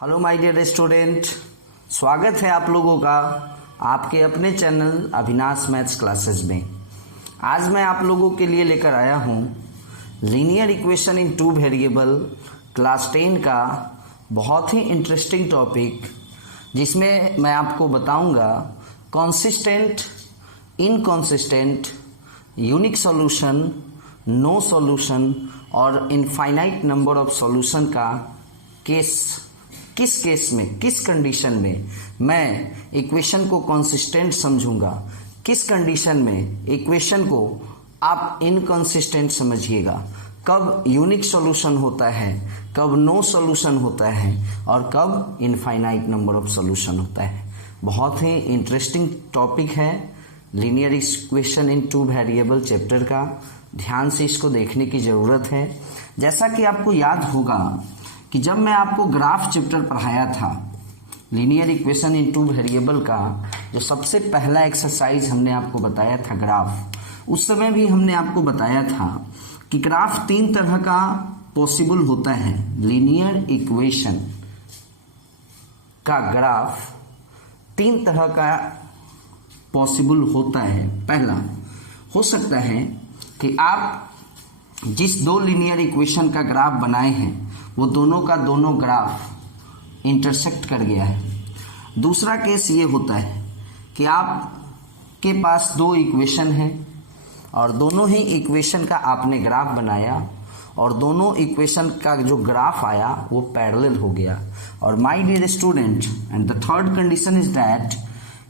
Hello my dear student, स्वागत है आप लोगों का आपके अपने चैनल अविनाश मैथ्स क्लासेस में। आज मैं आप लोगों के लिए लेकर आया हूँ linear equation in two variable class 10 का बहुत ही इंटरेस्टिंग टॉपिक, जिसमें मैं आपको बताऊंगा consistent, inconsistent, unique solution, no solution और इनफाइनाइट नंबर ऑफ सॉल्यूशन का किस केस में, किस कंडीशन में मैं इक्वेशन को कंसिस्टेंट समझूंगा, किस कंडीशन में इक्वेशन को आप इनकंसिस्टेंट समझिएगा, कब यूनिक सॉल्यूशन होता है, कब नो सॉल्यूशन होता है और कब इनफाइनाइट नंबर ऑफ सॉल्यूशन होता है। बहुत ही इंटरेस्टिंग टॉपिक है linear equation in two variable chapter का। ध्यान से इसको देखने की ज़रूरत है। जैसा कि आपको याद होगा कि जब मैं आपको ग्राफ चैप्टर पढ़ाया था, linear equation in two variable का जो सबसे पहला एक्सरसाइज हमने आपको बताया था ग्राफ, उस समय भी हमने आपको बताया था कि ग्राफ तीन तरह का पॉसिबल होता है। लीनियर इक्वेशन का ग्राफ तीन तरह का पॉसिबल होता है। पहला हो सकता है कि आप जिस दो लीनियर इक्वेशन का ग्राफ बनाए हैं वो दोनों का दोनों ग्राफ इंटरसेक्ट कर गया है। दूसरा केस ये होता है कि आपके पास दो इक्वेशन हैं और दोनों ही इक्वेशन का आपने ग्राफ बनाया और दोनों इक्वेशन का जो ग्राफ आया वो पैरेलल हो गया। और my dear student, and the third condition is that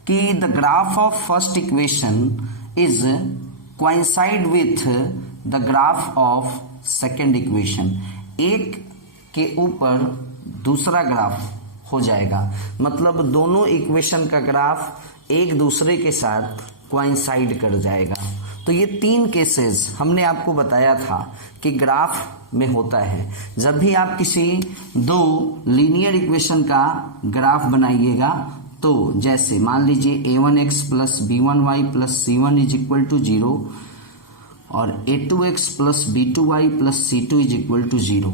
कि the graph of first equation is coincide with the graph of second equation. एक के ऊपर दूसरा ग्राफ हो जाएगा, मतलब दोनों इक्वेशन का ग्राफ एक दूसरे के साथ कोइंसाइड कर जाएगा। तो ये तीन केसेस हमने आपको बताया था कि ग्राफ में होता है। जब भी आप किसी दो लीनियर इक्वेशन का ग्राफ बनाइएगा, तो जैसे मान लीजिए a1x plus b1y plus c1 is equal to 0 और a2x plus b2y plus c2 is equal to 0।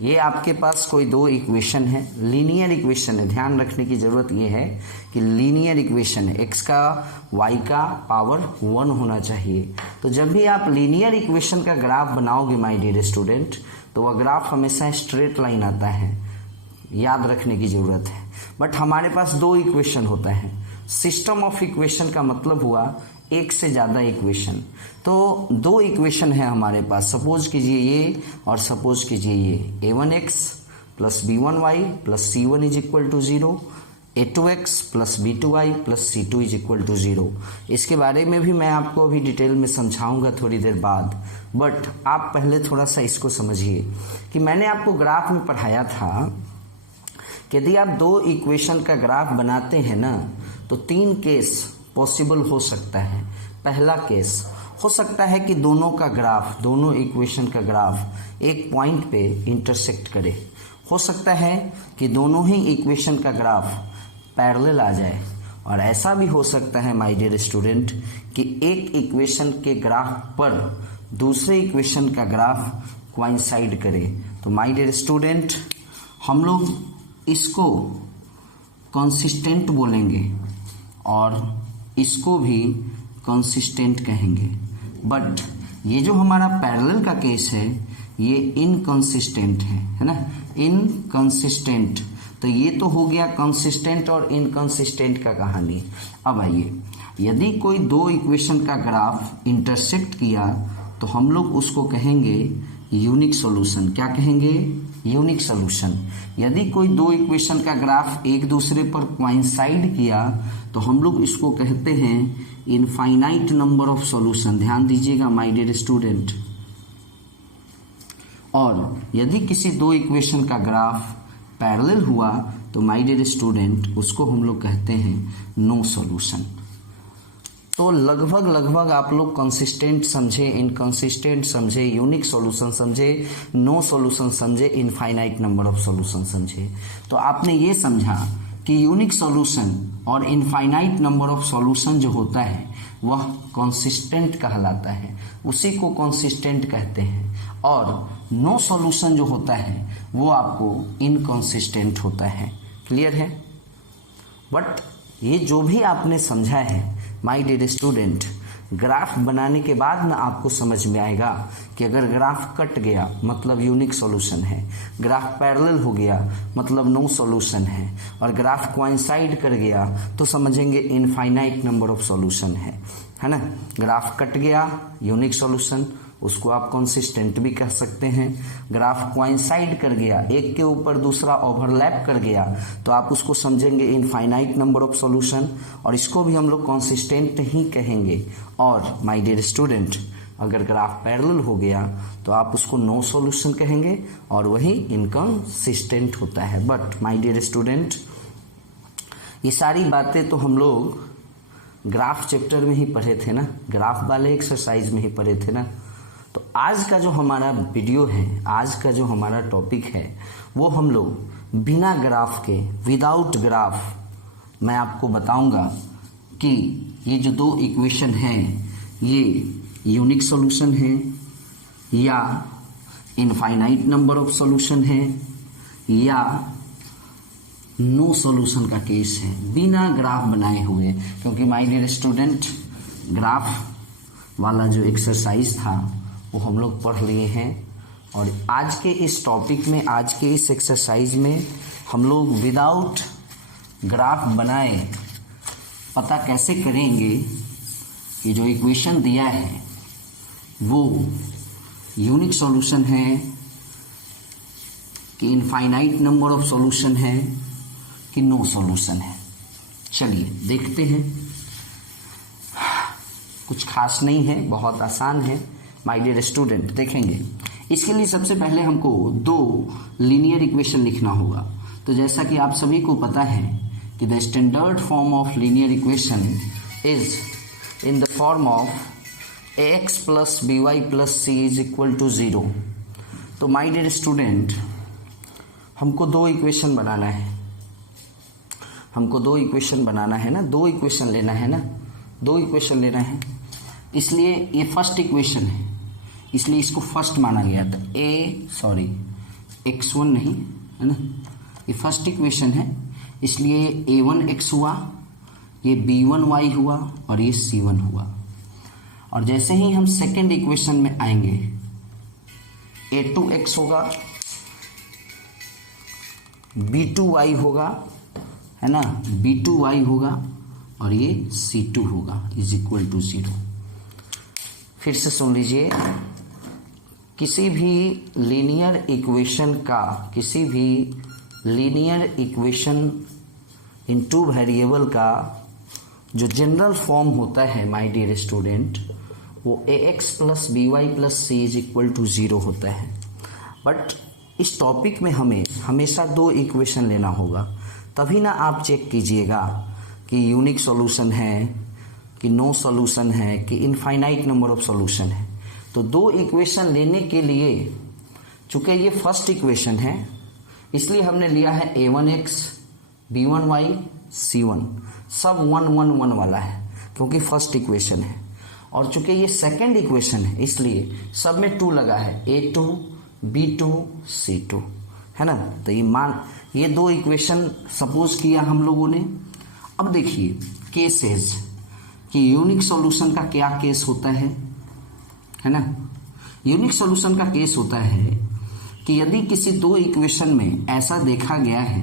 ये आपके पास कोई दो इक्वेशन है, लीनियर इक्वेशन है। ध्यान रखने की ज़रूरत ये है कि लीनियर इक्वेशन है, x का y का पावर 1 होना चाहिए। तो जब भी आप लीनियर इक्वेशन का ग्राफ बनाओगे माय डियर स्टूडेंट, तो वह ग्राफ हमेशा स्ट्रेट लाइन आता है, याद रखने की ज़रूरत है। बट हमारे पास दो इक्वेशन होता है। सिस्टम ऑफ इक्वेशन का मतलब हुआ एक से ज़्यादा इक्वेशन। तो दो इक्वेशन है हमारे पास, सपोज कीजिए ये और सपोज कीजिए ये, a1x plus b1y plus c1 is equal to 0, a2x plus b2y plus c2 is equal to 0। इसके बारे में भी मैं आपको अभी डिटेल में समझाऊंगा थोड़ी देर बाद, बट आप पहले थोड़ा सा इसको समझिए कि मैंने आपको ग्राफ में पढ़ाया था कि यदि आप दो इक्वेशन का ग्राफ बनाते हैं ना, तो तीन केस पॉसिबल हो सकता है। पहला केस हो सकता है कि दोनों का ग्राफ, दोनों इक्वेशन का ग्राफ एक पॉइंट पे इंटरसेक्ट करे। हो सकता है कि दोनों ही इक्वेशन का ग्राफ पैरेलल आ जाए, और ऐसा भी हो सकता है माय डियर स्टूडेंट कि एक इक्वेशन के ग्राफ पर दूसरे इक्वेशन का ग्राफ कोइंसाइड करे। तो माय डियर स्टूडेंट, हम लोग इसको कंसिस्टेंट बोलेंगे और इसको भी कंसिस्टेंट कहेंगे। बट ये जो हमारा पैरेलल का केस है ये इनकंसिस्टेंट है ना, इनकंसिस्टेंट। तो ये तो हो गया कंसिस्टेंट और इनकंसिस्टेंट का कहानी। अब आइए, यदि कोई दो इक्वेशन का ग्राफ इंटरसेक्ट किया तो हम लोग उसको कहेंगे यूनिक सॉल्यूशन। क्या कहेंगे? Unique solution. यदि कोई दो इक्वेशन का ग्राफ एक दूसरे पर कोइंसाइड किया तो हम लोग इसको कहते हैं इनफाइनाइट नंबर ऑफ सॉल्यूशन। ध्यान दीजिएगा माय डियर स्टूडेंट। और यदि किसी दो इक्वेशन का ग्राफ पैरेलल हुआ तो माय डियर स्टूडेंट उसको हम लोग कहते हैं नो सॉल्यूशन। तो लगभग आप लोग कंसिस्टेंट समझे, इनकंसिस्टेंट समझे, यूनिक सॉल्यूशन समझे, नो सॉल्यूशन समझे, इनफाइनाइट नंबर ऑफ सॉल्यूशन समझे। तो आपने ये समझा कि यूनिक सॉल्यूशन और इनफाइनाइट नंबर ऑफ सॉल्यूशन जो होता है वह कंसिस्टेंट कहलाता है, उसी को कंसिस्टेंट कहते हैं। और नो सॉल्यूशन जो होता है वो आपको इनकंसिस्टेंट होता है। क्लियर है? बट ये जो भी आपने समझा है माय डियर स्टूडेंट, ग्राफ बनाने के बाद ना आपको समझ में आएगा कि अगर ग्राफ कट गया मतलब यूनिक सॉल्यूशन है, ग्राफ पैरेलल हो गया मतलब नो सॉल्यूशन है, और ग्राफ कोइंसाइड कर गया तो समझेंगे इनफाइनाइट नंबर ऑफ सॉल्यूशन है ना। ग्राफ कट गया यूनिक सॉल्यूशन, उसको आप कंसिस्टेंट भी कह सकते हैं। ग्राफ कोइंसाइड कर गया, एक के ऊपर दूसरा ओवरलैप कर गया, तो आप उसको समझेंगे इनफाइनाइट नंबर ऑफ सॉल्यूशन, और इसको भी हम लोग कंसिस्टेंट ही कहेंगे। और माय डियर स्टूडेंट, अगर ग्राफ पैरेलल हो गया तो आप उसको नो सॉल्यूशन कहेंगे और वही इनकंसिस्टेंट होता है। बट माय डियर स्टूडेंट, ये सारी बातें तो हम लोग ग्राफ चैप्टर में ही पढ़े थे ना, ग्राफ वाले एक्सरसाइज में ही पढ़े थे ना। तो आज का जो हमारा वीडियो है, आज का जो हमारा टॉपिक है, वो हम लोग बिना ग्राफ के, विदाउट ग्राफ मैं आपको बताऊंगा कि ये जो दो इक्वेशन हैं ये यूनिक सॉल्यूशन है या इनफाइनाइट नंबर ऑफ सॉल्यूशन है या नो सॉल्यूशन का केस है, बिना ग्राफ बनाए हुए। क्योंकि माय डियर स्टूडेंट, ग्राफ वाला जो एक्सरसाइज था वो हम लोग पढ़ लिए हैं, और आज के इस टॉपिक में, आज के इस एक्सरसाइज में हम लोग विदाउट ग्राफ बनाए पता कैसे करेंगे कि जो इक्वेशन दिया है वो यूनिक सॉल्यूशन है कि इनफाइनाइट नंबर ऑफ सॉल्यूशन है कि नो सॉल्यूशन है। चलिए देखते हैं। कुछ खास नहीं है, बहुत आसान है माय डियर स्टूडेंट। देखेंगे, इसके लिए सबसे पहले हमको दो लीनियर इक्वेशन लिखना होगा। तो जैसा कि आप सभी को पता है कि the standard form of linear equation is in the form of ax plus by plus c is equal to 0। तो माय डियर स्टूडेंट, हमको दो इक्वेशन बनाना है, हमको दो इक्वेशन बनाना है ना, दो इक्वेशन लेना है ना, दो इक्वेशन लेना है। इसलिए ये फर्स्ट इक्वेशन है, इसलिए इसको फर्स्ट माना गया था। x1 नहीं है ना, ये फर्स्ट इक्वेशन है, इसलिए ये a1x हुआ, ये b1y हुआ और ये c1 हुआ। और जैसे ही हम सेकेंड इक्वेशन में आएंगे, a2x होगा, b2y होगा, है ना, b2y होगा और ये c2 होगा इज इक्वल टू 0। फिर से सुन लीजिए, किसी भी लीनियर इक्वेशन का, किसी भी linear equation in two variable का जो जनरल फॉर्म होता है माय डियर स्टूडेंट, वो ax plus B Y plus C is equal to 0 होता है। बट इस टॉपिक में हमें हमेशा दो इक्वेशन लेना होगा, तभी ना आप चेक कीजिएगा कि यूनिक सॉल्यूशन है कि नो सॉल्यूशन है कि इनफाइनाइट नंबर ऑफ सॉल्यूशन है। तो दो इक्वेशन लेने के लिए, चूंकि ये फर्स्ट इक्वेशन है, इसलिए हमने लिया है a1x b1y c1, सब 1 1 1 वाला है क्योंकि फर्स्ट इक्वेशन है। और चूंकि ये सेकंड इक्वेशन है इसलिए सब में 2 लगा है, a2 b2 c2, है ना। तो ये दो इक्वेशन सपोज किया हम लोगों ने। अब देखिए केसेस कि यूनिक सॉल्यूशन का क्या केस होता है ना। यूनिक सॉल्यूशन का केस होता है कि यदि किसी दो इक्वेशन में ऐसा देखा गया है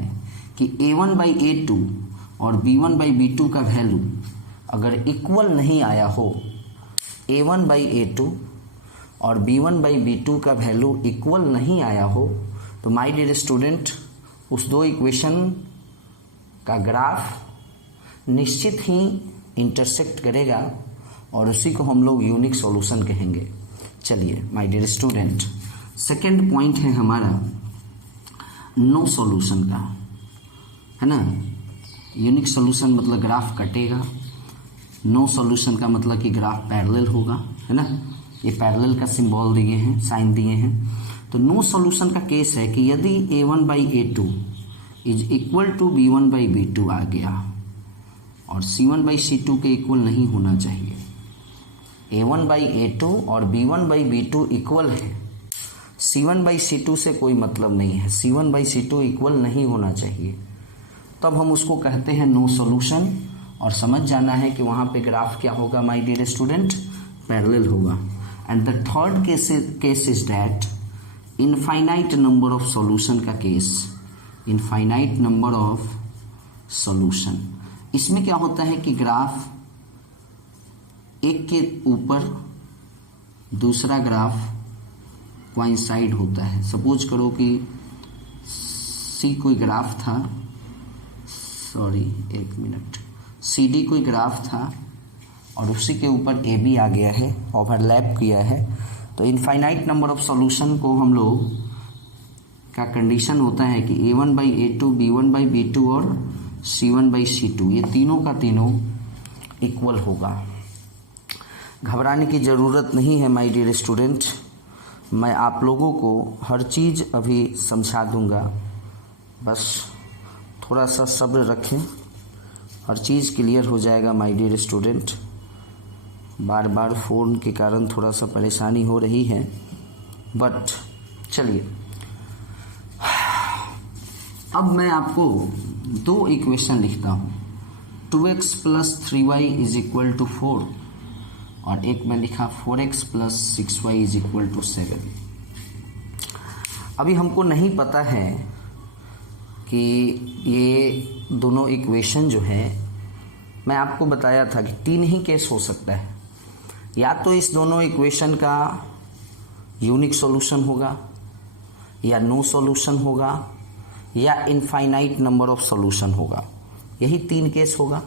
कि a1 बाई a2 और b1 बाई b2 का वैल्यू अगर इक्वल नहीं आया हो, a1 बाई a2 और b1 बाई b2 का वैल्यू इक्वल नहीं आया हो, तो माय डियर स्टूडेंट उस दो इक्वेशन का ग्राफ निश्चित ही इंटरसेक्ट करेगा और उसी को हम लोग यूनिक सॉल्यूशन कहेंगे। चलिए my dear student, second point है हमारा नो सॉल्यूशन का, है ना। यूनिक सॉल्यूशन मतलब ग्राफ कटेगा, नो सॉल्यूशन का मतलब कि ग्राफ पैरेलल होगा, है ना। ये पैरेलल का सिंबल दिए हैं, साइन दिए हैं। तो नो सॉल्यूशन का केस है कि यदि a1 by a2 is equal to b1 by b2 आ गया और c1 बाई c2 के इक्वल नहीं होना चाहिए। a1 बाई a2 और b1 बाई b2 इक्वल है C1/C2 से कोई मतलब नहीं है, C1/C2 इक्वल नहीं होना चाहिए, तब हम उसको कहते हैं नो सॉल्यूशन। और समझ जाना है कि वहाँ पे ग्राफ क्या होगा माय डियर स्टूडेंट, पैरेलल होगा। And the third case is that infinite number of solution का case, infinite number of solution. इसमें क्या होता है कि ग्राफ एक के ऊपर दूसरा ग्राफ कोइंसाइड होता है। सपोज करो कि सी कोई ग्राफ था, सॉरी एक मिनट, CD कोई ग्राफ था और उसी के ऊपर AB आ गया है, ओवरलैप किया है, तो इनफाइनाइट नंबर ऑफ सॉल्यूशन को हम लोग का कंडीशन होता है कि A1/A2, B1/B2 और C1/C2 ये तीनों का तीनों इक्वल होगा। घबराने की ज़रूरत नहीं है माय डियर स्टूडेंट, मैं आप लोगों को हर चीज़ अभी समझा दूंगा, बस थोड़ा सा सब्र रखें, हर चीज़ क्लियर हो जाएगा माय डियर स्टूडेंट। बार बार फ़ोन के कारण थोड़ा सा परेशानी हो रही है, बट चलिए अब मैं आपको दो इक्वेशन लिखता हूँ, 2x + 3y = 4 और एक में लिखा 4x + 6y = 7। अभी हमको नहीं पता है कि ये दोनों इक्वेशन जो है, मैं आपको बताया था कि तीन ही केस हो सकता है, या तो इस दोनों इक्वेशन का यूनिक सॉल्यूशन होगा, या नो सॉल्यूशन होगा, या इनफाइनाइट नंबर ऑफ सॉल्यूशन होगा, यही तीन केस होगा।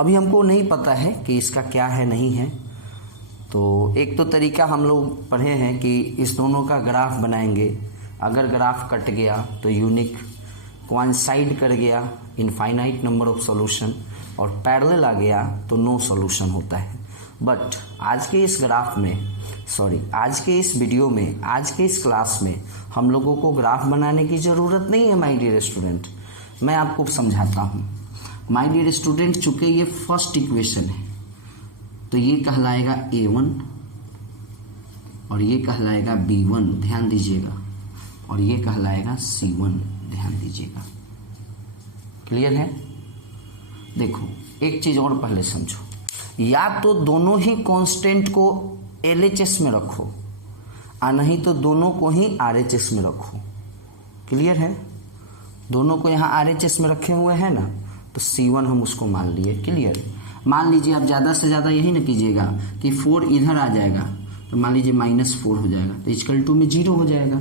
अभी हमको नहीं पता है कि इसका क्या है नहीं है, तो एक तो तरीका हम लोग पढ़े हैं कि इस दोनों का ग्राफ बनाएंगे, अगर ग्राफ कट गया तो यूनिक, कोइंसाइड कर गया इनफाइनाइट नंबर ऑफ सॉल्यूशन, और पैरेलल आ गया तो नो सॉल्यूशन होता है। बट आज के इस ग्राफ में, आज के इस वीडियो में, आज के इस क्लास में हम लोगों को ग्राफ बनाने की ज़रूरत नहीं है माय डियर स्टूडेंट। मैं आपको समझाता हूँ माय डियर स्टूडेंट। चूँकि ये फर्स्ट इक्वेशन है तो ये कहलाएगा A1 और ये कहलाएगा B1, ध्यान दीजिएगा, और ये कहलाएगा C1, ध्यान दीजिएगा। क्लियर है? देखो एक चीज़ और पहले समझो, या तो दोनों ही कांस्टेंट को LHS में रखो और नहीं तो दोनों को ही RHS में रखो। क्लियर है? दोनों को यहाँ RHS में रखे हुए हैं ना, तो C1 हम उसको मान लिए। क्लियर? मान लीजिए आप ज़्यादा से ज़्यादा यही ना कीजिएगा कि 4 इधर आ जाएगा, तो मान लीजिए -4 हो जाएगा, तो = में 0 हो जाएगा।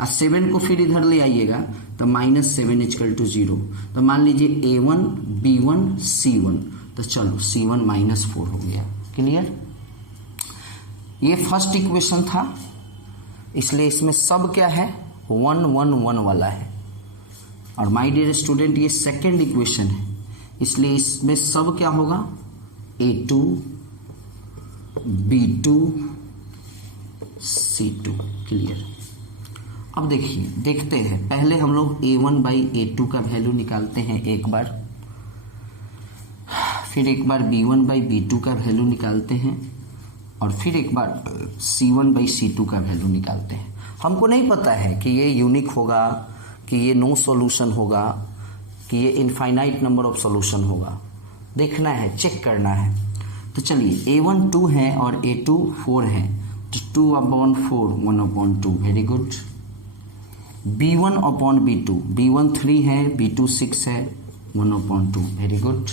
और 7 को फिर इधर ले आइएगा तो -7 = 0, तो मान लीजिए A1, B1, C1, तो चलो C1 -4 हो गया। क्लियर? ये फर्स्ट इक्वेशन था, इसलिए इसमें सब क्या है, 1 1 1 वाला है। और माय डियर स्टूडेंट ये सेकेंड इक्वेशन है, इसलिए इसमें सब क्या होगा, A2, B2, C2। क्लियर? अब देखिए, देखते हैं, पहले हम लोग A1/A2 का वैल्यू निकालते हैं एक बार, फिर एक बार B1/B2 का वैल्यू निकालते हैं, और फिर एक बार C1/C2 का वैल्यू निकालते हैं। हमको नहीं पता है कि ये यूनिक होगा, कि ये नो सॉल्यूशन होगा, कि ये इनफाइनाइट नंबर ऑफ सॉल्यूशन होगा, देखना है, चेक करना है। तो चलिए A1 2 है और A2 4 है, तो 2/4 1/2, वेरी गुड। B1/B2, B1 3 है, B2 6 है, 1/2, वेरी गुड।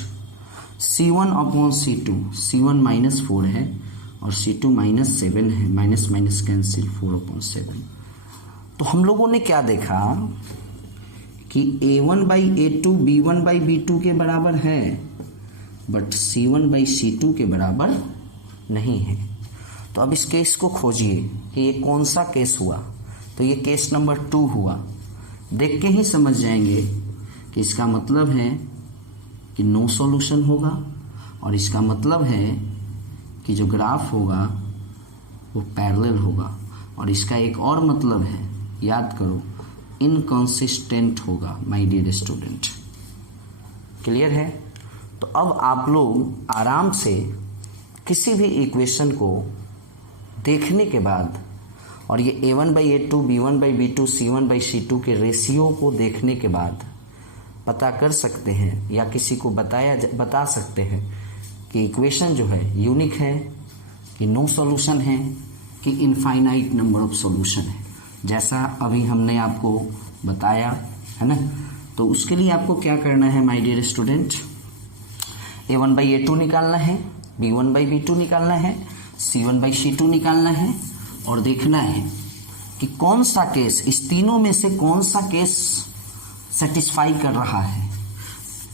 C1/C2, C1 -4 है और C2 -7 है, माइनस कैंसिल, 4/7। तो हम लोगों ने क्या देखा कि A1/A2 B1/B2 के बराबर है, बट C1/C2 के बराबर नहीं है। तो अब इस केस को खोजिए कि ये कौन सा केस हुआ, तो ये केस नंबर 2 हुआ। देख के ही समझ जाएंगे कि इसका मतलब है कि नो सॉल्यूशन होगा, और इसका मतलब है कि जो ग्राफ होगा वो पैरेलल होगा, और इसका एक और मतलब है, याद करो, इनकंसिस्टेंट होगा माय डियर स्टूडेंट। क्लियर है? तो अब आप लोग आराम से किसी भी इक्वेशन को देखने के बाद और ये A1/A2 B1/B2 C1/C2 के रेशियो को देखने के बाद पता कर सकते हैं या किसी को बता सकते हैं कि इक्वेशन जो है यूनिक है कि नो सॉल्यूशन है कि इनफाइनाइट नंबर ऑफ सॉल्यूशन है, जैसा अभी हमने आपको बताया है ना। तो उसके लिए आपको क्या करना है माय डियर स्टूडेंट, A1/A2 निकालना है, B1/B2 निकालना है, C1/C2 निकालना है और देखना है कि कौन सा केस, इस तीनों में से कौन सा केस सेटिस्फाई कर रहा है।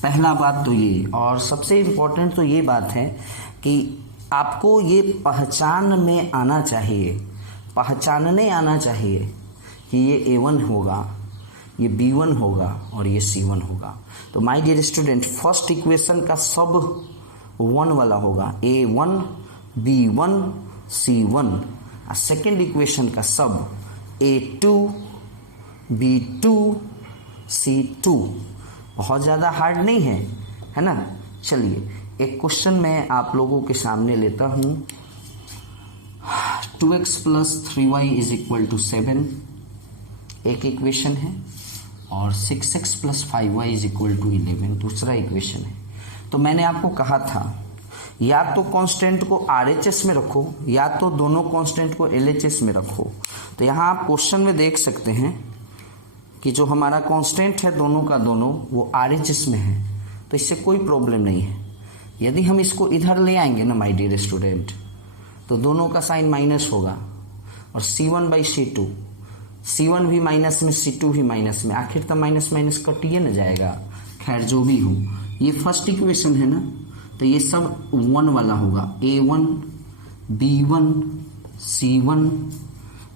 पहला बात तो ये, और सबसे इम्पोर्टेंट तो ये बात है कि आपको ये पहचानने आना चाहिए कि ये A1 होगा, ये B1 होगा और ये C1 होगा। तो my dear student, first equation का सब 1 वाला होगा, A1 B1 C1, और सेकेंड इक्वेशन का सब A2 B2 C2। बहुत ज़्यादा हार्ड नहीं है ना। चलिए एक क्वेश्चन मैं आप लोगों के सामने लेता हूँ। 2x + 3y = 7 एक इक्वेशन है और 6x + 5y = 11 दूसरा इक्वेशन है। तो मैंने आपको कहा था या तो कांस्टेंट को RHS में रखो या तो दोनों कांस्टेंट को LHS में रखो। तो यहाँ आप क्वेश्चन में देख सकते हैं कि जो हमारा कांस्टेंट है दोनों का दोनों वो RHS में है, तो इससे कोई प्रॉब्लम नहीं है। यदि हम इसको इधर ले आएंगे ना माय डियर स्टूडेंट, तो दोनों का साइन माइनस होगा और C1/C2, C1 भी माइनस में C2 भी माइनस में, आखिर तो माइनस माइनस कटिए न जाएगा। खैर जो भी हो, ये फर्स्ट इक्वेशन है ना, तो ये सब 1 वाला होगा, A1 B1 C1,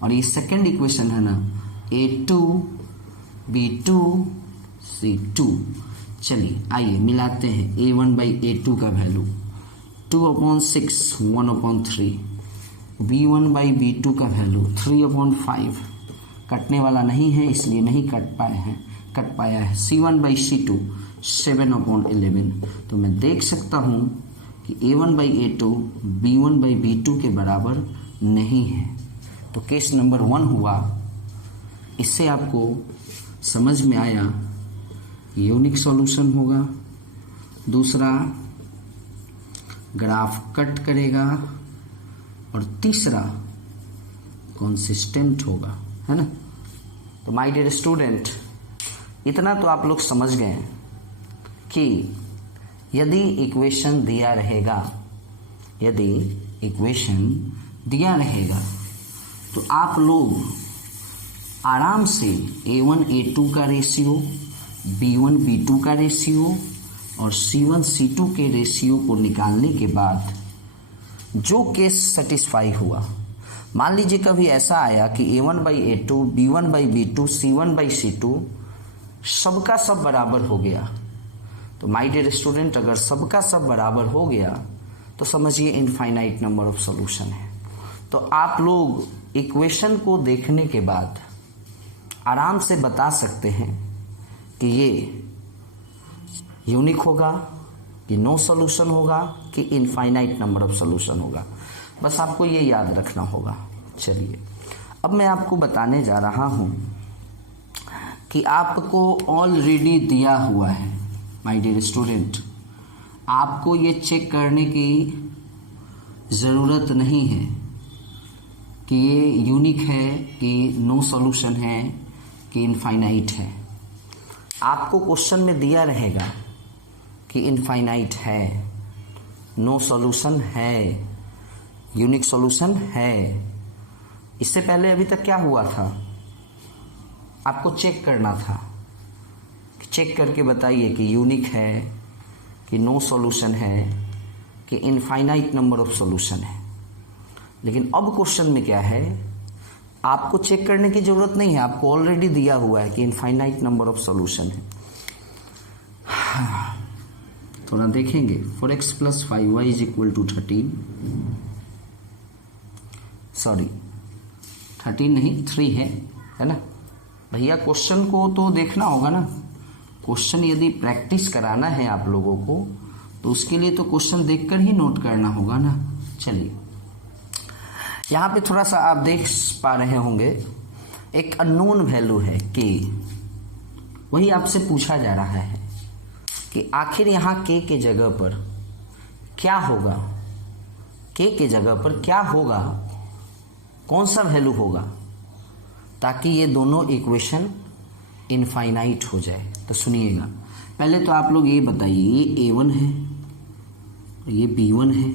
और ये सेकेंड इक्वेशन है ना A2 B2 C2। चलिए आइए मिलाते हैं। A1/A2 का वैल्यू 2/6 1/3, B1/B2 का वैल्यू 3/5, कटने वाला नहीं है इसलिए नहीं कट पाया है। C1/C2 7/11। तो मैं देख सकता हूँ कि A1/A2 B1/B2 के बराबर नहीं है, तो केस नंबर 1 हुआ। इससे आपको समझ में आया यूनिक सॉल्यूशन होगा, दूसरा ग्राफ कट करेगा और तीसरा कंसिस्टेंट होगा, है ना। तो माय डियर स्टूडेंट, इतना तो आप लोग समझ गए कि यदि इक्वेशन दिया रहेगा तो आप लोग आराम से A1 A2 का रेशियो, B1 B2 का रेशियो और C1 C2 के रेशियो को निकालने के बाद जो केस सेटिस्फाई हुआ, मान लीजिए कभी ऐसा आया कि A1/A2 B1/B2 C1/C2 सबका सब बराबर हो गया, तो माय डियर स्टूडेंट अगर सबका सब बराबर हो गया तो समझिए इनफाइनाइट नंबर ऑफ सॉल्यूशन है। तो आप लोग इक्वेशन को देखने के बाद आराम से बता सकते हैं कि ये यूनिक होगा कि नो सॉल्यूशन होगा कि इनफाइनाइट नंबर ऑफ सॉल्यूशन होगा। बस आपको ये याद रखना होगा। चलिए अब मैं आपको बताने जा रहा हूँ कि आपको ऑलरेडी दिया हुआ है माय डियर स्टूडेंट, आपको ये चेक करने की ज़रूरत नहीं है कि ये यूनिक है कि नो सॉल्यूशन है कि इनफाइनाइट है। आपको क्वेश्चन में दिया रहेगा कि इनफाइनाइट है, नो सॉल्यूशन है, यूनिक सॉल्यूशन है। इससे पहले अभी तक क्या हुआ था, आपको चेक करना था। चेक करके बताइए कि यूनिक है कि नो सॉल्यूशन है कि इनफाइनाइट नंबर ऑफ सॉल्यूशन है। लेकिन अब क्वेश्चन में क्या है, आपको चेक करने की ज़रूरत नहीं है, आपको ऑलरेडी दिया हुआ है कि इनफाइनाइट नंबर ऑफ सॉल्यूशन है। थोड़ा देखेंगे। 4x + 5y = 13, सॉरी 13 नहीं 3 है ना भैया। क्वेश्चन को तो देखना होगा ना, क्वेश्चन यदि प्रैक्टिस कराना है आप लोगों को तो उसके लिए तो क्वेश्चन देखकर ही नोट करना होगा ना। चलिए यहाँ पे थोड़ा सा आप देख पा रहे होंगे एक अननोन वैल्यू है के, वही आपसे पूछा जा रहा है कि आखिर यहाँ के जगह पर क्या होगा, के जगह पर क्या होगा, कौन सा वैल्यू होगा ताकि ये दोनों इक्वेशन इनफाइनाइट हो जाए। तो सुनिएगा, पहले तो आप लोग ये बताइए, ये A1 है, ये B1 है,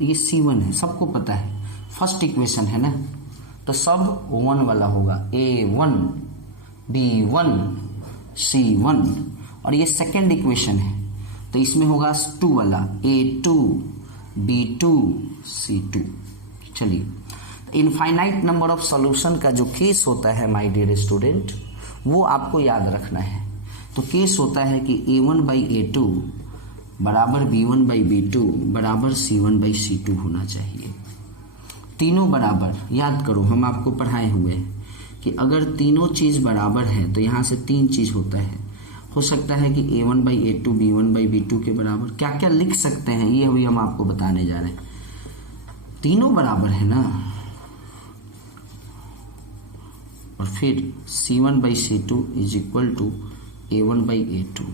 ये C1 है, सबको पता है फर्स्ट इक्वेशन है ना, तो सब 1 वाला होगा, A1 B1 C1, और ये सेकेंड इक्वेशन है तो इसमें होगा 2 वाला, A2 B2 C2। चलिए, इनफाइनाइट नंबर ऑफ सॉल्यूशन का जो केस होता है माय डियर स्टूडेंट, वो आपको याद रखना है। तो केस होता है कि A1/A2 बराबर B1/B2 बराबर C1/C2 होना चाहिए। तीनों बराबर, याद करो हम आपको पढ़ाए हुए हैं कि अगर तीनों चीज़ बराबर है तो यहाँ से 3 चीज़ होता है। हो सकता है कि A1/A2 B1/B2 के बराबर, क्या क्या लिख सकते हैं ये अभी हम आपको बताने जा रहे हैं। तीनों बराबर है ना, और फिर C1/C2 is equal to A1/A2।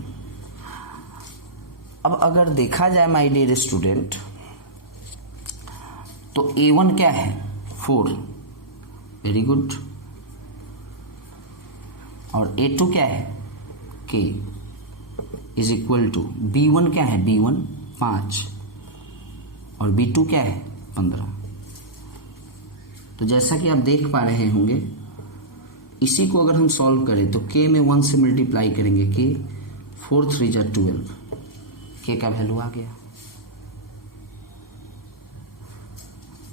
अब अगर देखा जाए माय डियर स्टूडेंट, तो A1 क्या है 4, वेरी गुड, और A2 क्या है K is equal to, B1 क्या है B1 5, और B2 क्या है 15। तो जैसा कि आप देख पा रहे होंगे, इसी को अगर हम सॉल्व करें तो K में 1 से मल्टीप्लाई करेंगे, K 4 3 जा 12, K का वैल्यू आ गया।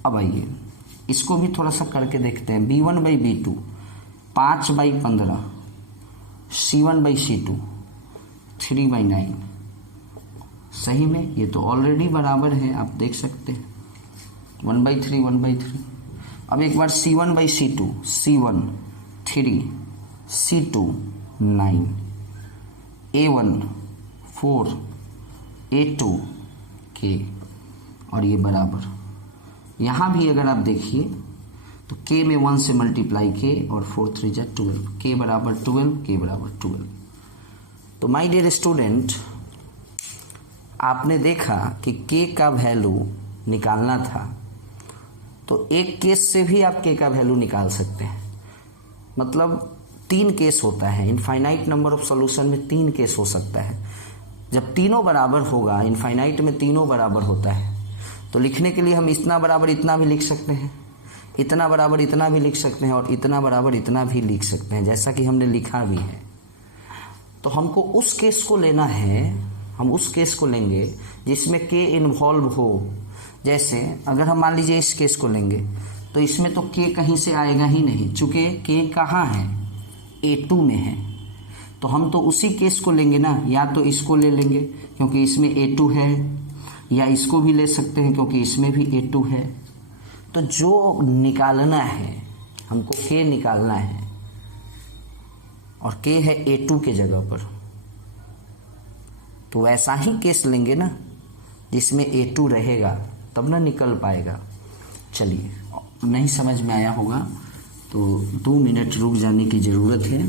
अब आइए इसको भी थोड़ा सा करके देखते हैं। B1/B2 5/15, C1/C2 3/9। सही में ये तो ऑलरेडी बराबर है, आप देख सकते हैं 1/3 1/3। अब एक बार C1/C2, C1 3, C2 9, A1 4, A2 K, और ये बराबर। यहाँ भी अगर आप देखिए तो K में 1 से मल्टीप्लाई K, और 4 3 जा 12, K बराबर 12, K बराबर 12। तो माय डियर स्टूडेंट, आपने देखा कि K का वैल्यू निकालना था, तो एक केस से भी आप K का वैल्यू निकाल सकते हैं। मतलब 3 केस होता है, इनफाइनाइट नंबर ऑफ सॉल्यूशन में 3 केस हो सकता है। जब तीनों बराबर होगा, इनफाइनाइट में तीनों बराबर होता है, तो लिखने के लिए हम इतना बराबर इतना भी लिख सकते हैं, इतना बराबर इतना भी लिख सकते हैं, और इतना बराबर इतना भी लिख सकते हैं, जैसा कि हमने लिखा भी है। तो हमको उस केस को लेना है, हम उस केस को लेंगे जिसमें K इन्वॉल्व हो। जैसे अगर हम मान लीजिए इस केस को लेंगे तो इसमें तो K कहीं से आएगा ही नहीं, चूँकि K कहाँ है A2 में है, तो हम तो उसी केस को लेंगे ना। या तो इसको ले लेंगे क्योंकि इसमें A2 है, या इसको भी ले सकते हैं क्योंकि इसमें भी A2 है। तो जो निकालना है, हमको K निकालना है, और K है A2 के जगह पर, तो वैसा ही केस लेंगे ना जिसमें A2 रहेगा, तब ना निकल पाएगा। चलिए, नहीं समझ में आया होगा तो 2 मिनट रुक जाने की ज़रूरत है।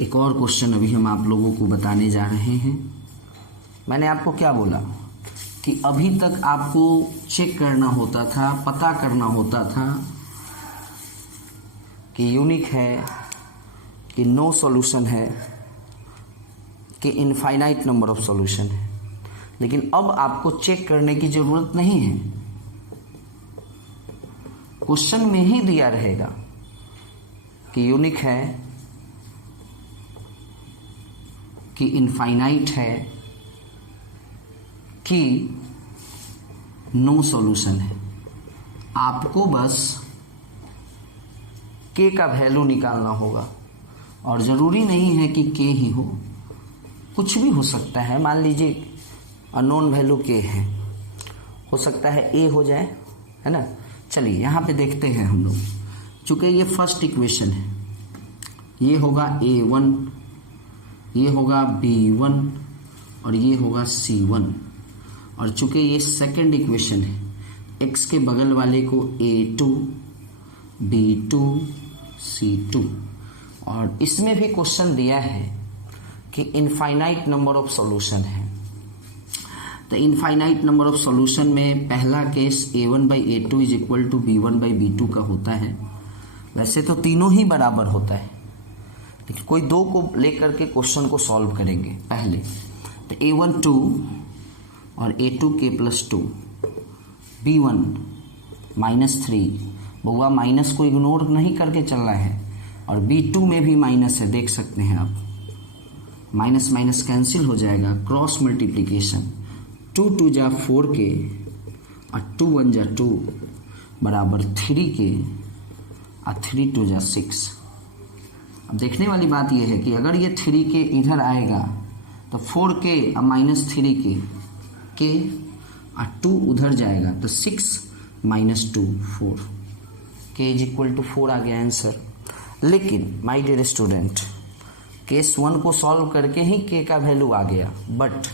एक और क्वेश्चन अभी हम आप लोगों को बताने जा रहे हैं। मैंने आपको क्या बोला कि अभी तक आपको चेक करना होता था, पता करना होता था कि यूनिक है, कि नो सॉल्यूशन है, कि इनफाइनाइट नंबर ऑफ सॉल्यूशन है। लेकिन अब आपको चेक करने की ज़रूरत नहीं है, क्वेश्चन में ही दिया रहेगा कि यूनिक है, कि इनफाइनाइट है, कि नो सॉल्यूशन है। आपको बस K का वैल्यू निकालना होगा, और ज़रूरी नहीं है कि K ही हो, कुछ भी हो सकता है। मान लीजिए अननोन वैल्यू K है, हो सकता है A हो जाए, है ना। चलिए यहाँ पे देखते हैं हम लोग, चूँकि ये फर्स्ट इक्वेशन है, ये होगा A1, ये होगा B1 और ये होगा C1, और चूँकि ये सेकंड इक्वेशन है x के बगल वाले को a2 b2 c2, और इसमें भी क्वेश्चन दिया है कि इनफाइनाइट नंबर ऑफ सॉल्यूशन है। तो इनफाइनाइट नंबर ऑफ सॉल्यूशन में पहला case a1/a2 is equal to b1/b2 का होता है। वैसे तो तीनों ही बराबर होता है, लेकिन कोई दो को लेकर के क्वेश्चन को सॉल्व करेंगे पहले। तो a1 2 और a2 k+2, b1 -3, बउआ माइनस को इग्नोर नहीं करके चल रहा है, और b2 में भी माइनस है, देख सकते हैं आप, माइनस माइनस कैंसिल हो जाएगा, क्रॉस मल्टीप्लिकेशन 2 2 जा 4k और 2 1 जा 2 बराबर 3k और 3 2 जा 6। अब देखने वाली बात यह है कि अगर ये 3k इधर आएगा तो 4k और -3k k और 2 उधर जाएगा तो 6 - 2 4, k इज इक्वल टू 4 आ गया आंसर। लेकिन माय डियर स्टूडेंट, केस 1 को सॉल्व करके ही k का वैल्यू आ गया, बट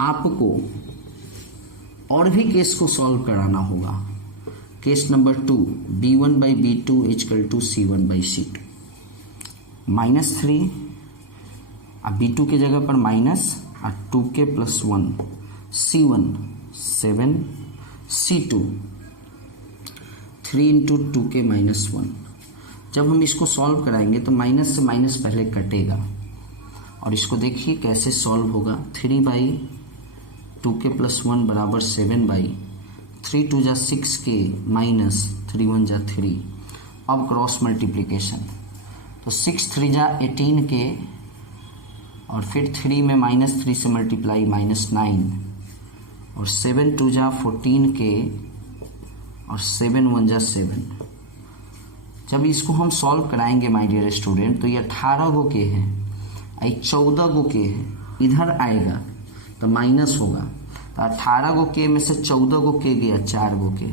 आपको और भी केस को सॉल्व कराना होगा। Case number 2, b1/b2 equal to c1/c2, -3 अब b2 के जगह पर माइनस और 2k + 1, c1 7, c2 3 × 2k - 1। जब हम इसको सॉल्व कराएंगे तो माइनस से माइनस पहले कटेगा, और इसको देखिए कैसे सॉल्व होगा। 3/2k + 1 बराबर 7/3 2 जा 6k -3 1 जा 3। अब क्रॉस मल्टीप्लिकेशन, तो 6 3 जा 18k और फिर 3 में -3 से मल्टीप्लाई -9, और 7 2 जा 14k और 7 1 जा 7। जब इसको हम सॉल्व कराएंगे माय डियर स्टूडेंट, तो ये 18 गो के है, 14 गो के है, इधर आएगा तो माइनस होगा, तो 18 गो के में से 14 गो के गया 4 गो के।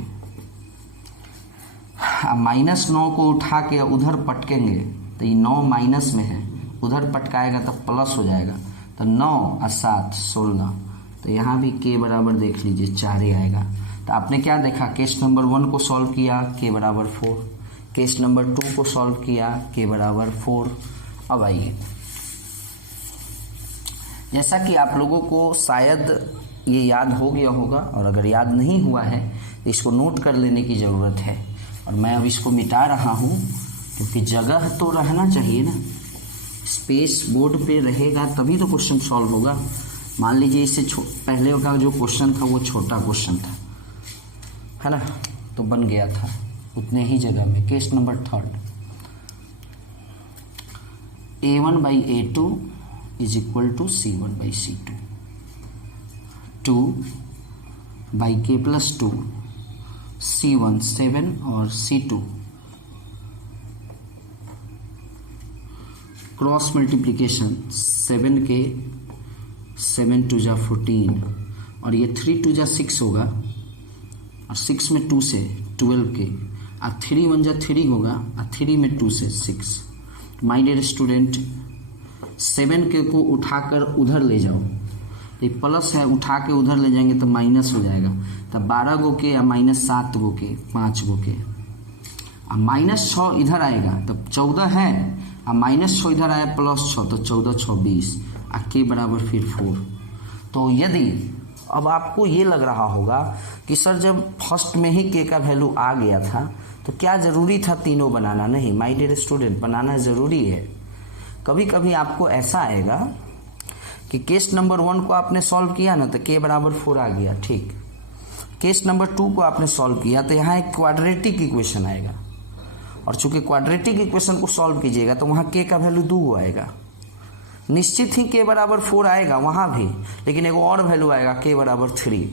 अब -9 को उठा के उधर पटकेंगे तो ये 9 माइनस में है, उधर पटकाएगा तो प्लस हो जाएगा, तो 9 और 7 16, तो यहाँ भी k बराबर देख लीजिए 4 ही आएगा। तो आपने क्या देखा, केस नंबर 1 को सॉल्व किया k बराबर 4, केस नंबर 2 को सॉल्व किया k बराबर 4। अब आइए, जैसा कि आप लोगों को शायद ये याद हो गया होगा, और अगर याद नहीं हुआ है तो इसको नोट कर लेने की ज़रूरत है, और मैं अब इसको मिटा रहा हूँ क्योंकि जगह तो रहना चाहिए ना, स्पेस बोर्ड पे रहेगा तभी तो क्वेश्चन सॉल्व होगा। मान लीजिए इससे पहले का जो क्वेश्चन था वो छोटा क्वेश्चन था, है ना, तो बन गया था उतने ही जगह में। Case number 3, a1/a2 is equal to c1/c2, 2/k + 2, c1 7 और c2 क्रॉस मल्टीप्लिकेशन 7k 7 2 जा 14, और ये 3 2 जा 6 होगा, और 6 में 2 से 12k, और 3 1 जा 3 होगा, और 3 में 2 से 6। माय डियर स्टूडेंट, 7k को उठाकर उधर ले जाओ, ये प्लस है, उठा के उधर ले जाएंगे तो माइनस हो जाएगा, तब 12 गो के या -7 गो के 5 गो के, अब -6 इधर आएगा तब 14 है, अब -6 इधर आया +6 तो 14 6 20, और k बराबर फिर 4। तो यदि अब आपको ये लग रहा होगा कि सर जब फर्स्ट में ही k का वैल्यू आ गया था तो क्या ज़रूरी था तीनों बनाना? नहीं माय डियर स्टूडेंट, बनाना ज़रूरी है। कभी कभी आपको ऐसा आएगा कि केस नंबर 1 को आपने सॉल्व किया ना तो k बराबर 4 आ गया, ठीक। केस नंबर 2 को आपने सॉल्व किया तो यहाँ एक क्वाड्रेटिक इक्वेशन आएगा, और चूंकि क्वाड्रेटिक इक्वेशन को सॉल्व कीजिएगा तो वहाँ k का वैल्यू 2 आएगा, निश्चित ही k बराबर 4 आएगा वहाँ भी, लेकिन एक और वैल्यू आएगा k बराबर 3।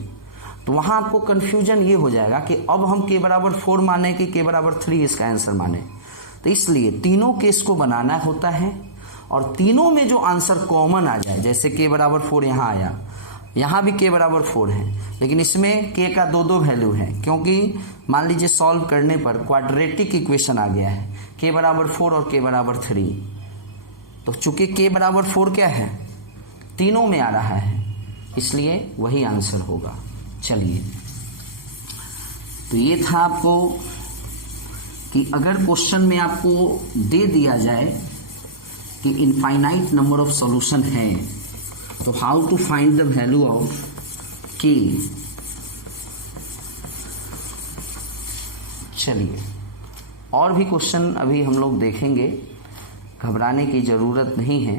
तो वहाँ आपको कन्फ्यूजन ये हो जाएगा कि अब हम k बराबर 4 माने कि k बराबर 3 इसका आंसर माने। तो इसलिए तीनों केस को बनाना होता है, और तीनों में जो आंसर कॉमन आ जाए, जैसे k बराबर 4 यहाँ आया, यहाँ भी k बराबर 4 है, लेकिन इसमें k का 2 वैल्यू है, क्योंकि मान लीजिए सॉल्व करने पर क्वाड्रेटिक इक्वेशन आ गया है, k बराबर 4 और k बराबर 3। तो चूंकि k बराबर 4 क्या है, तीनों में आ रहा है, इसलिए वही आंसर होगा। चलिए तो ये था आपको कि अगर क्वेश्चन में आपको दे दिया जाए कि इनफाइनाइट नंबर ऑफ सॉल्यूशन है, तो how to find the value of K. चलिए और भी क्वेश्चन अभी हम लोग देखेंगे, घबराने की ज़रूरत नहीं है।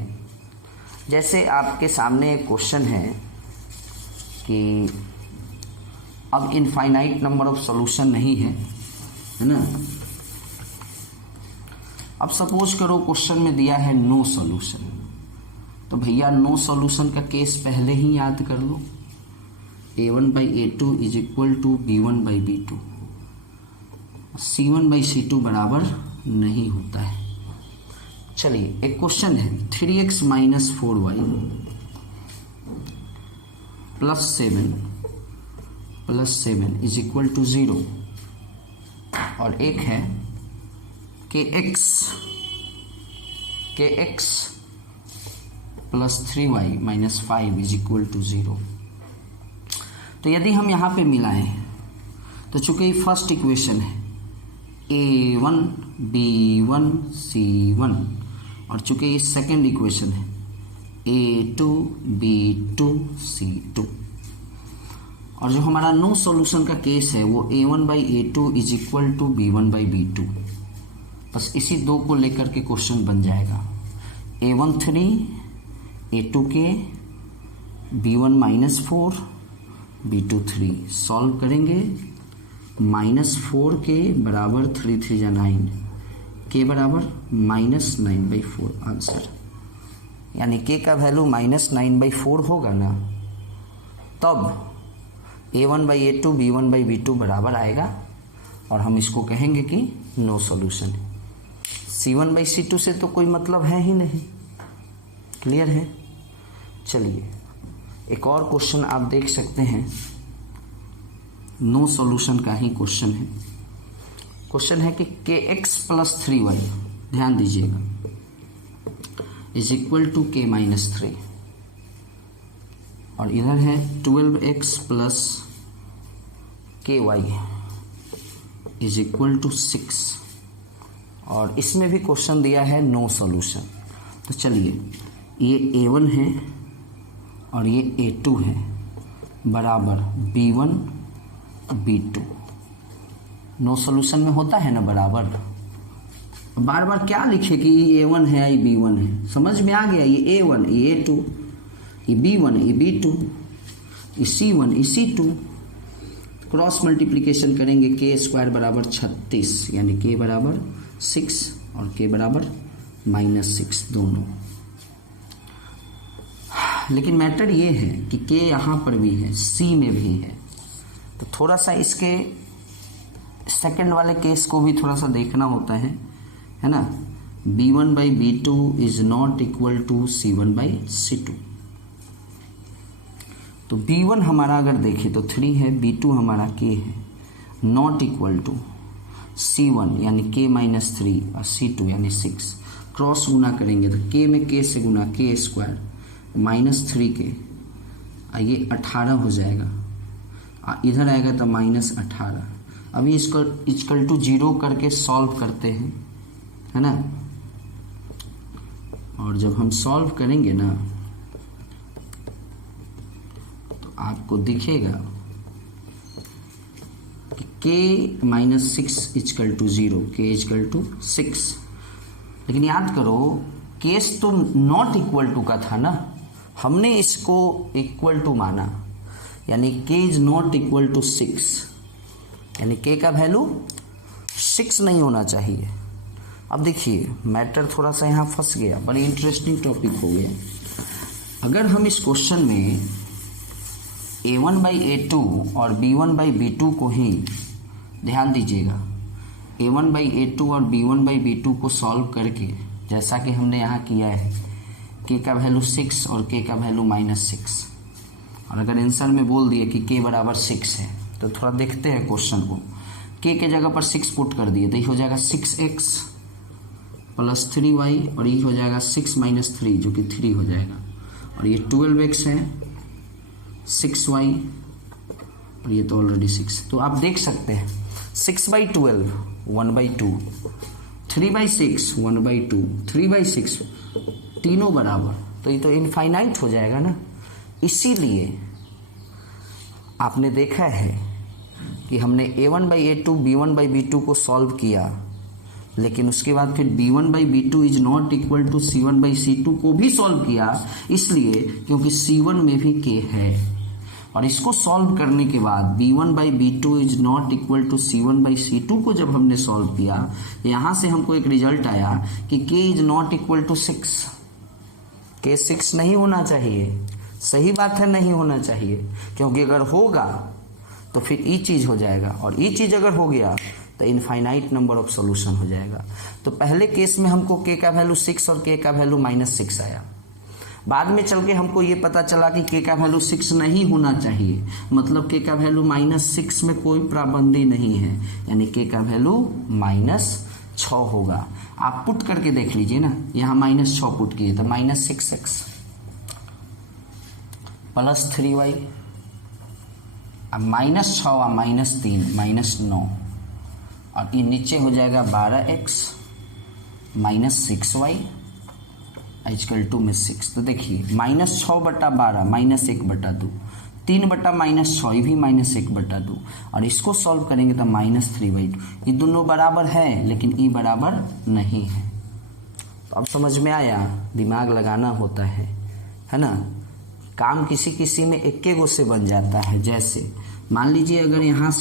जैसे आपके सामने एक क्वेश्चन है कि अब इनफाइनाइट नंबर ऑफ सॉल्यूशन नहीं है ना। अब सपोज करो क्वेश्चन में दिया है नो सॉल्यूशन, तो भैया नो सॉल्यूशन का केस पहले ही याद कर लो। a1/a2 is equal to b1/b2, c1/c2 बराबर नहीं होता है। चलिए एक क्वेश्चन है 3x minus 4y plus 7 is equal to 0, और एक है kx plus 3y minus 5 is equal to 0। तो यदि हम यहाँ पे मिलाएं तो चूंकि ये फर्स्ट इक्वेशन है a1 b1 c1, और चूंकि ये सेकेंड इक्वेशन है a2 b2 c2, और जो हमारा नो सॉल्यूशन का केस है वो a1/a2 is equal to b1/b2। बस इसी दो को लेकर के क्वेश्चन बन जाएगा। a1 3 a2 के b1 माइनस 4 b2 3 सॉल्व करेंगे। -4 के बराबर 3 3 जा 9 के बराबर -9/4 आंसर, यानी के का वैल्यू -9/4 होगा ना, तब a1/a2 b1/b2 बराबर आएगा और हम इसको कहेंगे कि नो सॉल्यूशन है। c1/c2 से तो कोई मतलब है ही नहीं। क्लियर है। चलिए एक और क्वेश्चन आप देख सकते हैं, नो सॉल्यूशन का ही क्वेश्चन है। क्वेश्चन है कि kx प्लस 3y, ध्यान दीजिएगा, is equal to k minus 3, और इधर है 12x plus ky is equal to 6, और इसमें भी क्वेश्चन दिया है नो सॉल्यूशन। तो चलिए ये a1 है और ये a2 है बराबर b1 b2। नो सॉल्यूशन में होता है ना बराबर, बार बार क्या लिखे कि ये a1 है ये b1 है, समझ में आ गया। ये a1 ये a2 ये b1 ये b2 ये c1 ये c2। क्रॉस मल्टीप्लिकेशन करेंगे k² बराबर 36, यानी k बराबर 6 और k बराबर -6 दोनों। लेकिन मैटर ये है कि k यहाँ पर भी है, c में भी है, तो थोड़ा सा इसके सेकंड वाले केस को भी थोड़ा सा देखना होता है ना। b1/b2 is not equal to c1/c2। तो b1 हमारा अगर देखें तो 3 है, b2 हमारा k है, नॉट इक्वल टू c1 यानी k माइनस 3 और c2 यानी 6। क्रॉस गुना करेंगे तो k में k से गुना k² -3 के, ये 18 हो जाएगा, इधर आएगा तो -18। अभी इसको इक्वल टू 0 करके सॉल्व करते हैं, है ना। और जब हम सॉल्व करेंगे ना तो आपको दिखेगा कि k minus 6 equal to 0, k equal to 6। लेकिन याद करो केस तो नॉट इक्वल टू का था ना, हमने इसको इक्वल टू माना, यानी k is not equal to 6, यानी k का वैल्यू 6 नहीं होना चाहिए। अब देखिए मैटर थोड़ा सा यहाँ फंस गया, बड़ी इंटरेस्टिंग टॉपिक हो गया। अगर हम इस क्वेश्चन में a1/a2 और b1/b2 को ही, ध्यान दीजिएगा, a1/a2 और b1/b2 को सॉल्व करके, जैसा कि हमने यहाँ किया है, k का वैल्यू 6 और k का वैल्यू -6, और अगर आंसर में बोल दिए कि k बराबर 6 है, तो थोड़ा देखते हैं क्वेश्चन को। k के जगह पर 6 पुट कर दिए तो ये हो जाएगा 6x प्लस 3y, और ये हो जाएगा 6 माइनस 3 जो कि 3 हो जाएगा, और ये 12x है, 6y और ये तो ऑलरेडी 6। तो आप देख सकते हैं 6/12 1/2, 3/6 1/2, 3/6, तीनों बराबर, तो ये तो इनफाइनाइट हो जाएगा ना। इसीलिए आपने देखा है कि हमने a1/a2 b1/b2 को सॉल्व किया, लेकिन उसके बाद फिर b1/b2 is not equal to c1/c2 को भी सॉल्व किया, इसलिए क्योंकि c1 में भी k है। और इसको सॉल्व करने के बाद b1/b2 is not equal to c1/c2 को जब हमने सॉल्व किया, यहां से हमको एक रिजल्ट आया कि k is not equal to 6। k 6 नहीं होना चाहिए, सही बात है, नहीं होना चाहिए, क्योंकि अगर होगा तो फिर ई चीज हो जाएगा, और ई चीज अगर हो गया तो इनफाइनाइट नंबर ऑफ सॉल्यूशन हो जाएगा। तो पहले केस में हमको k का वैल्यू 6 और k का वैल्यू -6 आया। बाद में चल के हमको ये पता चला कि k का वैल्यू 6 नहीं होना चाहिए, मतलब k का वैल्यू -6 में कोई पाबंदी नहीं है, यानी k का वैल्यू -6 होगा। आप पुट करके देख लीजिए ना, यहाँ -6 पुट किए तो -6x प्लस 3y, अब -6 और -3 -9, और ये नीचे हो जाएगा 12x -6y इक्वल टू में 6। तो देखिए -6/12 -1/2, 3/-6 ये भी -1/2, और इसको सॉल्व करेंगे तो -3/2। ये दोनों बराबर है लेकिन ई बराबर नहीं है। तो अब समझ में आया, दिमाग लगाना होता है ना। काम किसी किसी में इक्के गो से बन जाता है। जैसे मान लीजिए अगर यहाँ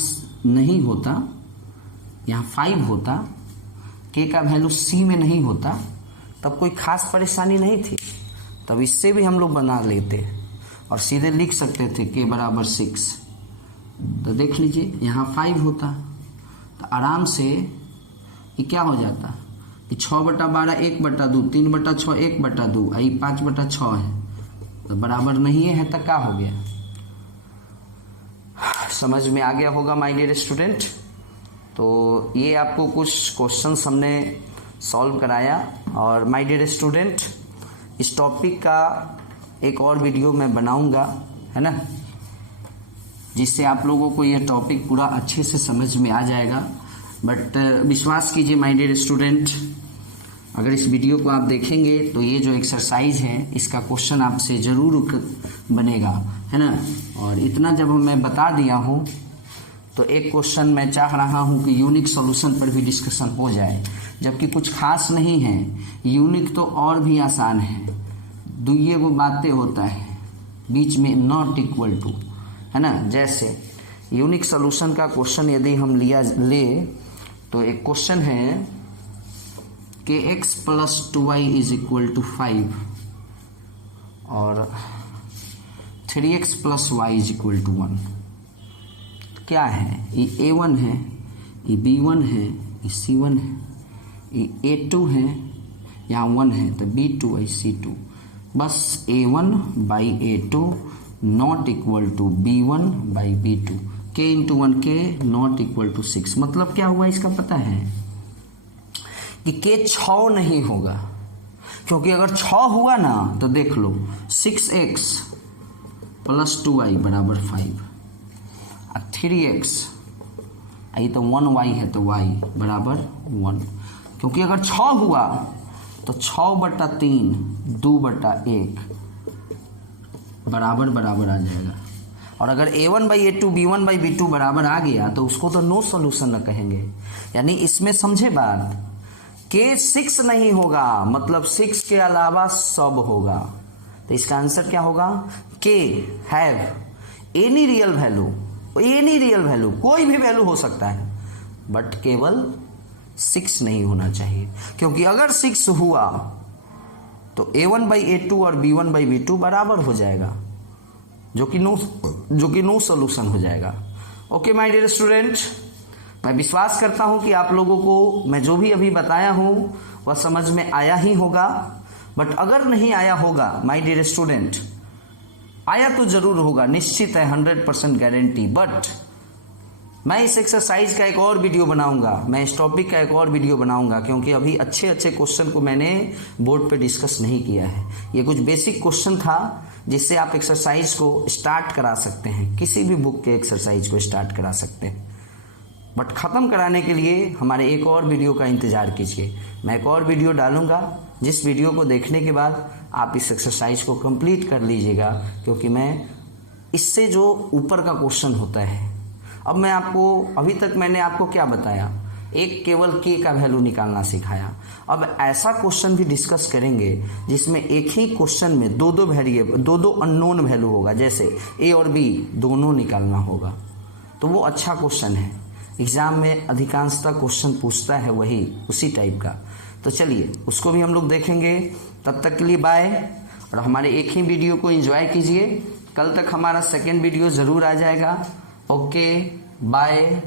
नहीं होता, यहाँ 5 होता, k का वैल्यू c में नहीं होता, तब कोई खास परेशानी नहीं थी, तब इससे भी हम लोग बना लेते और सीधे लिख सकते थे k बराबर 6। तो देख लीजिए यहाँ 5 होता तो आराम से ये क्या हो जाता कि 6/12 1/2, 3/6 1/2, आई 5/6 है, तो बराबर नहीं है तो क्या हो गया। समझ में आ गया होगा माय डियर स्टूडेंट। तो ये आपको कुछ क्वेश्चंस हमने सॉल्व कराया, और माय डियर स्टूडेंट इस टॉपिक का एक और वीडियो मैं बनाऊंगा, है ना, जिससे आप लोगों को ये टॉपिक पूरा अच्छे से समझ में आ जाएगा। बट विश्वास कीजिए माय डियर स्टूडेंट, अगर इस वीडियो को आप देखेंगे तो ये जो एक्सरसाइज है इसका क्वेश्चन आपसे ज़रूर बनेगा, है ना। और इतना जब मैं बता दिया हूँ तो एक क्वेश्चन मैं चाह रहा हूँ कि यूनिक सॉल्यूशन पर भी डिस्कशन हो जाए, जबकि कुछ खास नहीं है, यूनिक तो और भी आसान है। दुइये को बातें होता है बीच में नॉट इक्वल टू, है ना। जैसे यूनिक सॉल्यूशन का क्वेश्चन यदि हम ले तो एक क्वेश्चन है कि x + 2y = 5 और 3x + y = 1। क्या है, ये a1 है, ये b1 है, ये c1 है, ये a2 है, यहाँ 1 है तो b2 है, c2। बस a1/a2 not equal to b1/b2, k × 1 k not equal to 6। मतलब क्या हुआ इसका पता है कि k 6 नहीं होगा, क्योंकि अगर 6 हुआ ना तो देख लो 6x + 2y = 5, 3x, ये तो 1y है तो y = 1, क्योंकि अगर 6 हुआ तो 6/3 2/1 बराबर बराबर आ जाएगा। और अगर a1/a2 b1/b2 बराबर आ गया तो उसको तो नो सॉल्यूशन न कहेंगे। यानी इसमें समझे बात, k 6 नहीं होगा, मतलब 6 के अलावा सब होगा। तो इसका आंसर क्या होगा, k have any real value, कोई भी वैल्यू हो सकता है, बट केवल 6 नहीं होना चाहिए, क्योंकि अगर 6 हुआ तो a1/a2 और b1/b2 बराबर हो जाएगा, जो कि नो सॉल्यूशन हो जाएगा। ओके माय डियर स्टूडेंट, मैं विश्वास करता हूं कि आप लोगों को मैं जो भी अभी बताया हूं वह समझ में आया ही होगा। बट अगर नहीं आया होगा माय डियर स्टूडेंट, आया तो जरूर होगा, निश्चित है, 100% गारंटी। बट मैं इस एक्सरसाइज का एक और वीडियो बनाऊंगा, मैं इस टॉपिक का एक और वीडियो बनाऊंगा, क्योंकि अभी अच्छे क्वेश्चन को मैंने बोर्ड पे डिस्कस नहीं किया है। ये कुछ बेसिक क्वेश्चन था जिससे आप एक्सरसाइज को स्टार्ट करा सकते हैं, किसी भी बुक के एक्सरसाइज को स्टार्ट करा सकते हैं। बट ख़त्म कराने के लिए हमारे एक और वीडियो का इंतज़ार कीजिए। मैं एक और वीडियो डालूंगा, जिस वीडियो को देखने के बाद आप इस एक्सरसाइज को कंप्लीट कर लीजिएगा, क्योंकि मैं इससे जो ऊपर का क्वेश्चन होता है, अब मैं आपको, अभी तक मैंने आपको क्या बताया, एक केवल के का वैल्यू निकालना सिखाया। अब ऐसा क्वेश्चन भी डिस्कस करेंगे जिसमें एक ही क्वेश्चन में दो वेरिएबल, दो अननोन वैल्यू होगा, जैसे ए और बी दोनों निकालना होगा। तो वो अच्छा क्वेश्चन है, एग्जाम में अधिकांशतः क्वेश्चन पूछता है वही उसी टाइप का। तो चलिए उसको भी हम लोग देखेंगे। तब तक के लिए बाय, और हमारे एक ही वीडियो को एंजॉय कीजिए। कल तक हमारा सेकेंड वीडियो ज़रूर आ जाएगा। Okay bye.